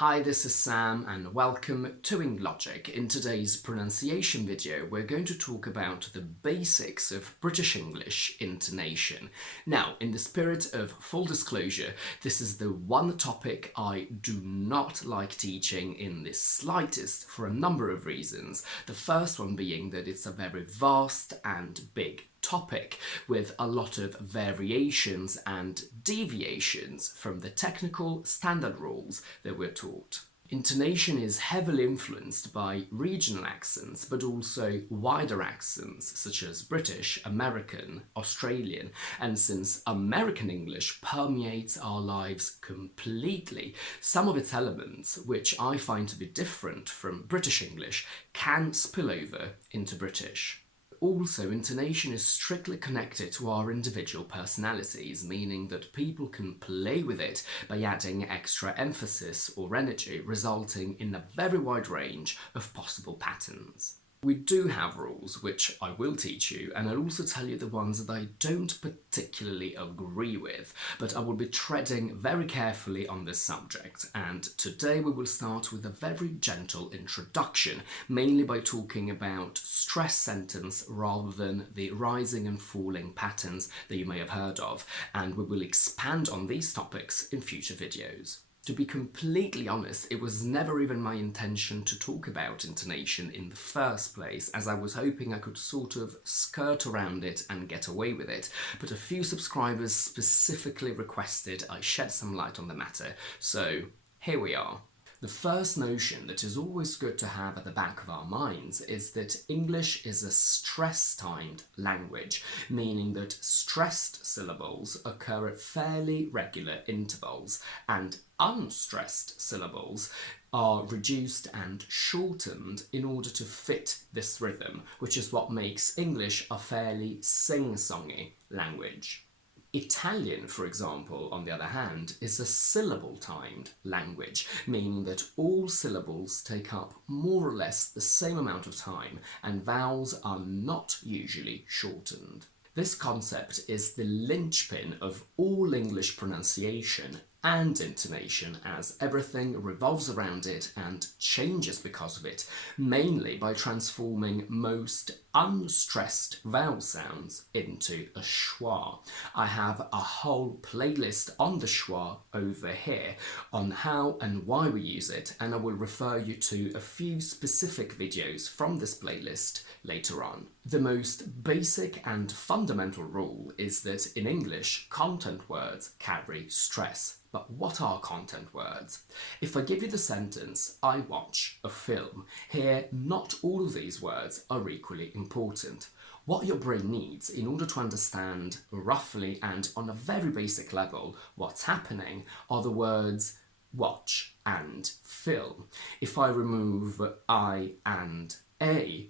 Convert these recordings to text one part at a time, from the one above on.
Hi, this is Sam and welcome to Logic. In today's pronunciation video, we're going to talk about the basics of British English intonation. Now, in the spirit of full disclosure, this is the one topic I do not like teaching in the slightest for a number of reasons. The first one being that it's a very vast and big topic with a lot of variations and deviations from the technical standard rules that we're taught. Intonation is heavily influenced by regional accents, but also wider accents such as British, American, Australian, and since American English permeates our lives completely, some of its elements, which I find to be different from British English, can spill over into British. Also, intonation is strictly connected to our individual personalities, meaning that people can play with it by adding extra emphasis or energy, resulting in a very wide range of possible patterns. We do have rules, which I will teach you, and I'll also tell you the ones that I don't particularly agree with, but I will be treading very carefully on this subject, and today we will start with a very gentle introduction, mainly by talking about stress sentence rather than the rising and falling patterns that you may have heard of, and we will expand on these topics in future videos. To be completely honest, it was never even my intention to talk about intonation in the first place, as I was hoping I could sort of skirt around it and get away with it, but a few subscribers specifically requested I shed some light on the matter, so here we are. The first notion that is always good to have at the back of our minds is that English is a stress-timed language, meaning that stressed syllables occur at fairly regular intervals, and unstressed syllables are reduced and shortened in order to fit this rhythm, which is what makes English a fairly sing-songy language. Italian, for example, on the other hand, is a syllable-timed language, meaning that all syllables take up more or less the same amount of time, and vowels are not usually shortened. This concept is the linchpin of all English pronunciation and intonation, as everything revolves around it and changes because of it, mainly by transforming most unstressed vowel sounds into a schwa. I have a whole playlist on the schwa over here on how and why we use it, and I will refer you to a few specific videos from this playlist later on. The most basic and fundamental rule is that in English, content words carry stress. But what are content words? If I give you the sentence, I watch a film, here not all of these words are equally important. What your brain needs in order to understand roughly and on a very basic level what's happening are the words watch and film. If I remove I and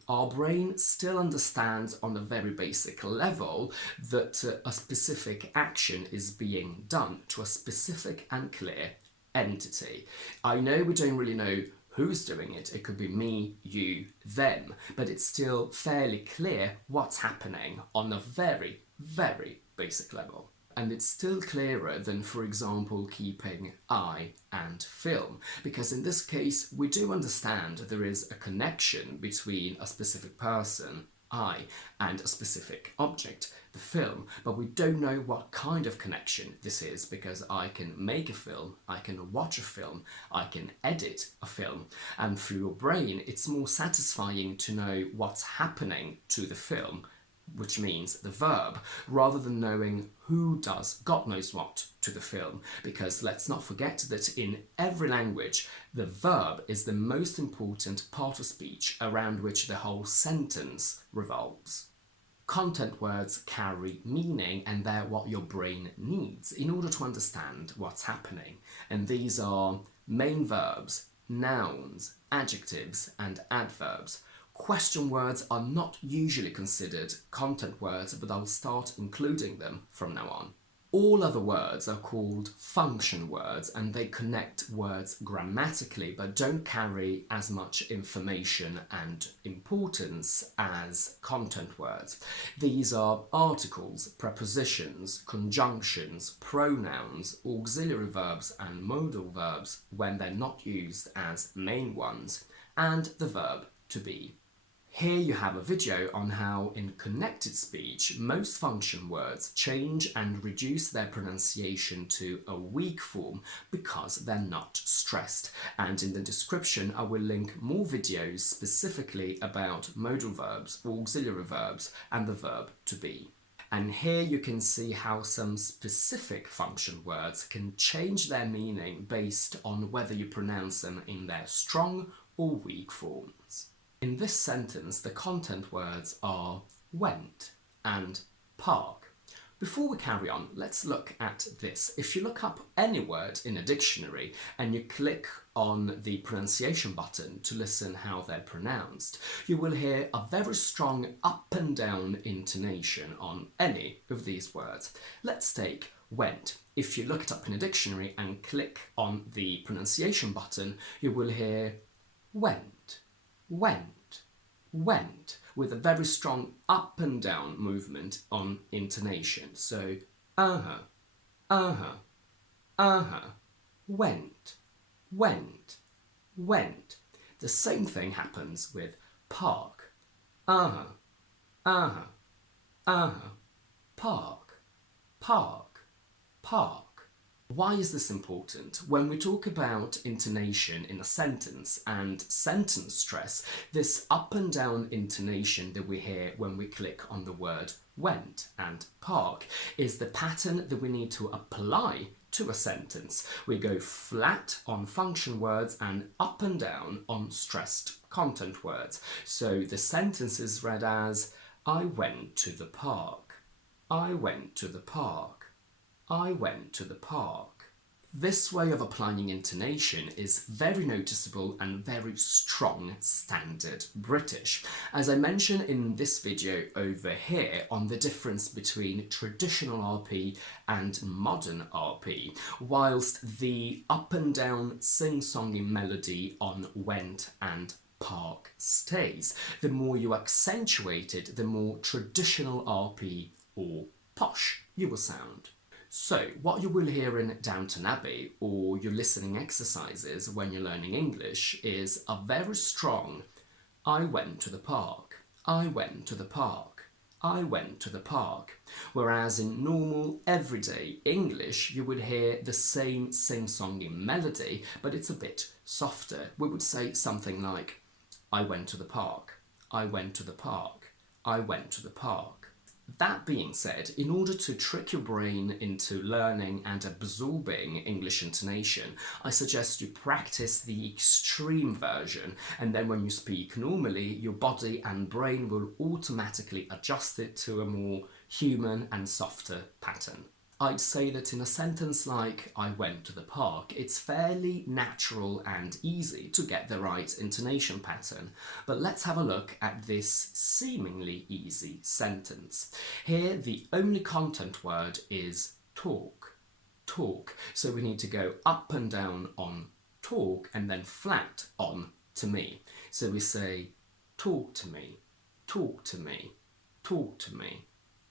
our brain still understands on a very basic level that a specific action is being done to a specific and clear entity. I know we don't really know who's doing it. It could be me, you, them, but it's still fairly clear what's happening on a very, very basic level. And it's still clearer than, for example, keeping I and film, because in this case we do understand there is a connection between a specific person, I, and a specific object, the film, but we don't know what kind of connection this is, because I can make a film, I can watch a film, I can edit a film, and through your brain it's more satisfying to know what's happening to the film, which means the verb, rather than knowing who does God knows what to the film, because let's not forget that in every language the verb is the most important part of speech around which the whole sentence revolves. Content words carry meaning, and they're what your brain needs in order to understand what's happening, and these are main verbs, nouns, adjectives and adverbs. Question words are not usually considered content words, but I'll start including them from now on. All other words are called function words, and they connect words grammatically but don't carry as much information and importance as content words. These are articles, prepositions, conjunctions, pronouns, auxiliary verbs and modal verbs when they're not used as main ones, and the verb to be. Here you have a video on how in connected speech most function words change and reduce their pronunciation to a weak form because they're not stressed, and in the description I will link more videos specifically about modal verbs, auxiliary verbs and the verb to be. And here you can see how some specific function words can change their meaning based on whether you pronounce them in their strong or weak forms. In this sentence, the content words are went and park. Before we carry on, let's look at this. If you look up any word in a dictionary and you click on the pronunciation button to listen how they're pronounced, you will hear a very strong up and down intonation on any of these words. Let's take went. If you look it up in a dictionary and click on the pronunciation button, you will hear went, went, went, with a very strong up and down movement on intonation. So, went, went, went. The same thing happens with park. Park, park, park. Why is this important? When we talk about intonation in a sentence and sentence stress, this up and down intonation that we hear when we click on the word went and park is the pattern that we need to apply to a sentence. We go flat on function words and up and down on stressed content words. So the sentence is read as, I went to the park. I went to the park. I went to the park. This way of applying intonation is very noticeable and very strong standard British. As I mentioned in this video over here on the difference between traditional RP and modern RP, whilst the up and down sing-songy melody on went and park stays, the more you accentuate it, the more traditional RP or posh you will sound. So, what you will hear in Downton Abbey or your listening exercises when you're learning English is a very strong I went to the park, I went to the park, I went to the park. Whereas in normal, everyday English, you would hear the same sing-songy melody, but it's a bit softer. We would say something like, I went to the park, I went to the park, I went to the park. That being said, in order to trick your brain into learning and absorbing English intonation, I suggest you practice the extreme version, and then when you speak normally, your body and brain will automatically adjust it to a more human and softer pattern. I'd say that in a sentence like, I went to the park, it's fairly natural and easy to get the right intonation pattern. But let's have a look at this seemingly easy sentence. Here, the only content word is talk. Talk. So we need to go up and down on talk and then flat on to me. So we say, talk to me, talk to me, talk to me,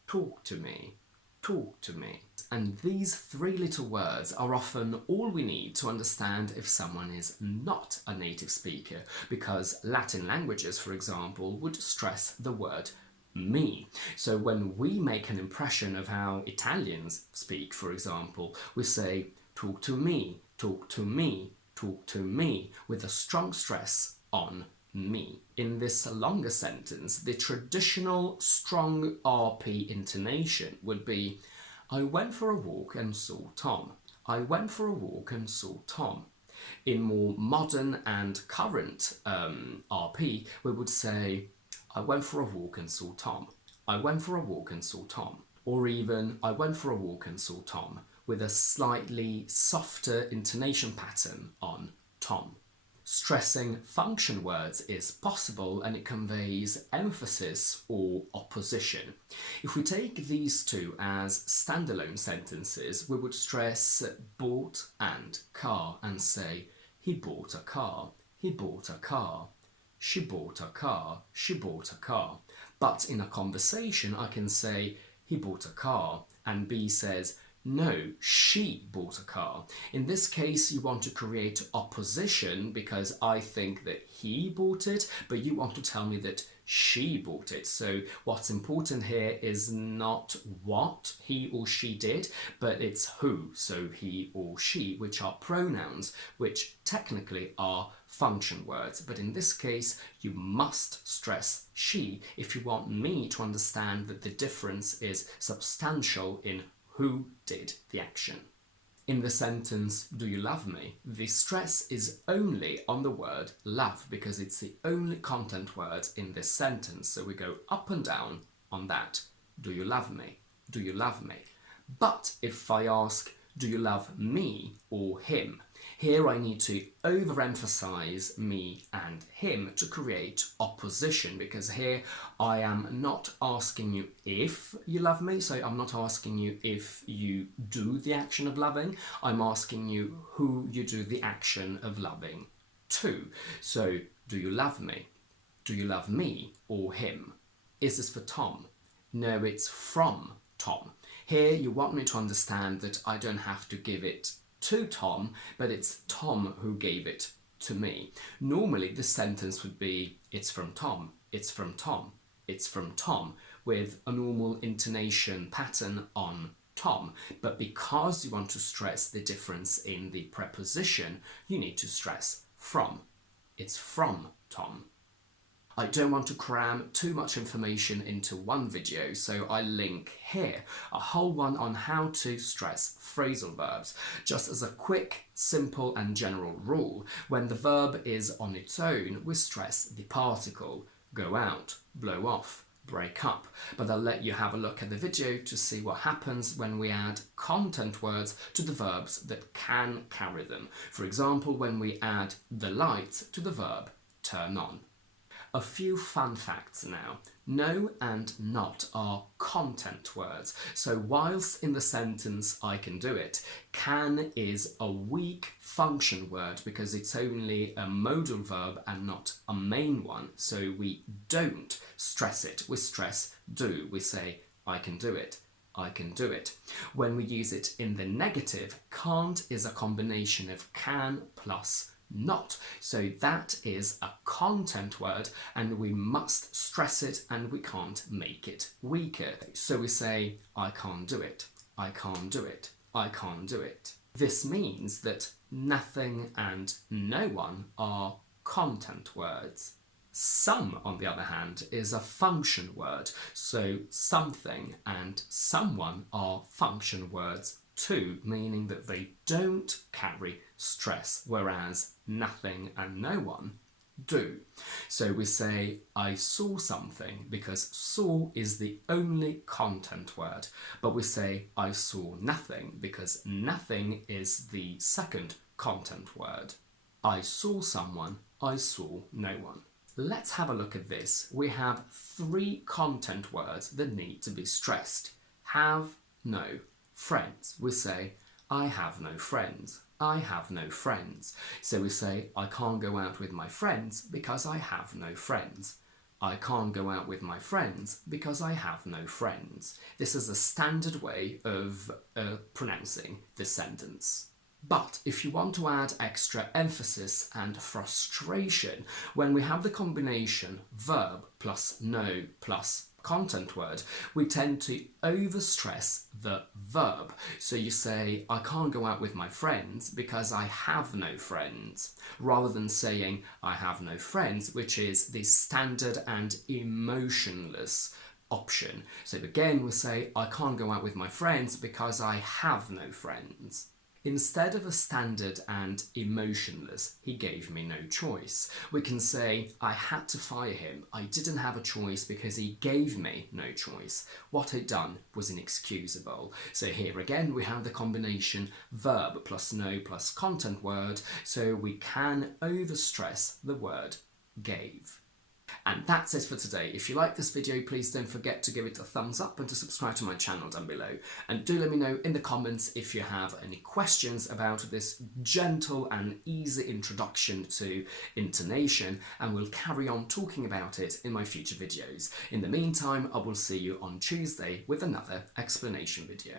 talk to me, talk to me. And these three little words are often all we need to understand if someone is not a native speaker, because Latin languages, for example, would stress the word me. So when we make an impression of how Italians speak, for example, we say talk to me, talk to me, talk to me, with a strong stress on me. In this longer sentence, the traditional strong RP intonation would be, I went for a walk and saw Tom. I went for a walk and saw Tom. In more modern and current RP, we would say, I went for a walk and saw Tom. I went for a walk and saw Tom. Or even, I went for a walk and saw Tom, with a slightly softer intonation pattern on Tom. Stressing function words is possible and it conveys emphasis or opposition. If we take these two as standalone sentences, we would stress bought and car and say, he bought a car, he bought a car, she bought a car, she bought a car. But in a conversation, I can say, he bought a car, and B says, no, she bought a car. In this case, you want to create opposition because I think that he bought it, but you want to tell me that she bought it. So what's important here is not what he or she did, but it's who, so he or she, which are pronouns, which technically are function words. But in this case, you must stress she if you want me to understand that the difference is substantial in who did the action. In the sentence, do you love me? The stress is only on the word love because it's the only content word in this sentence. So we go up and down on that. Do you love me? Do you love me? But if I ask, do you love me or him? Here I need to overemphasize me and him to create opposition, because here I am not asking you if you love me, so I'm not asking you if you do the action of loving, I'm asking you who you do the action of loving to. So, do you love me? Do you love me or him? Is this for Tom? No, it's from Tom. Here you want me to understand that I don't have to give it to Tom, but it's Tom who gave it to me. Normally this sentence would be, it's from Tom, it's from Tom, it's from Tom, with a normal intonation pattern on Tom. But because you want to stress the difference in the preposition, you need to stress from. It's from Tom. I don't want to cram too much information into one video, so I link here a whole one on how to stress phrasal verbs. Just as a quick, simple and general rule, when the verb is on its own, we stress the particle, go out, blow off, break up. But I'll let you have a look at the video to see what happens when we add content words to the verbs that can carry them. For example, when we add the light to the verb turn on. A few fun facts now. No and not are content words. So whilst in the sentence I can do it, can is a weak function word because it's only a modal verb and not a main one. So we don't stress it. We stress do. We say, I can do it. I can do it. When we use it in the negative, can't is a combination of can plus not. So that is a content word and we must stress it and we can't make it weaker. So we say, I can't do it, I can't do it, I can't do it. This means that nothing and no one are content words. Some, on the other hand, is a function word. So something and someone are function words too, meaning that they don't carry stress, whereas nothing and no one do. So we say, I saw something, because saw is the only content word, but we say, I saw nothing, because nothing is the second content word. I saw someone, I saw no one. Let's have a look at this. We have three content words that need to be stressed. Have, no, friends. We say, I have no friends. I have no friends. So we say, I can't go out with my friends because I have no friends. I can't go out with my friends because I have no friends. This is a standard way of pronouncing this sentence. But if you want to add extra emphasis and frustration, when we have the combination verb plus no plus content word, we tend to overstress the verb. So you say, I can't go out with my friends because I have no friends, rather than saying, I have no friends, which is the standard and emotionless option. So again, we say, I can't go out with my friends because I have no friends. Instead of a standard and emotionless, he gave me no choice. We can say, I had to fire him. I didn't have a choice because he gave me no choice. What he'd done was inexcusable. So here again, we have the combination verb plus no plus content word, so we can overstress the word gave. And that's it for today. If you like this video, please don't forget to give it a thumbs up and to subscribe to my channel down below. And do let me know in the comments if you have any questions about this gentle and easy introduction to intonation, and we'll carry on talking about it in my future videos. In the meantime, I will see you on Tuesday with another explanation video.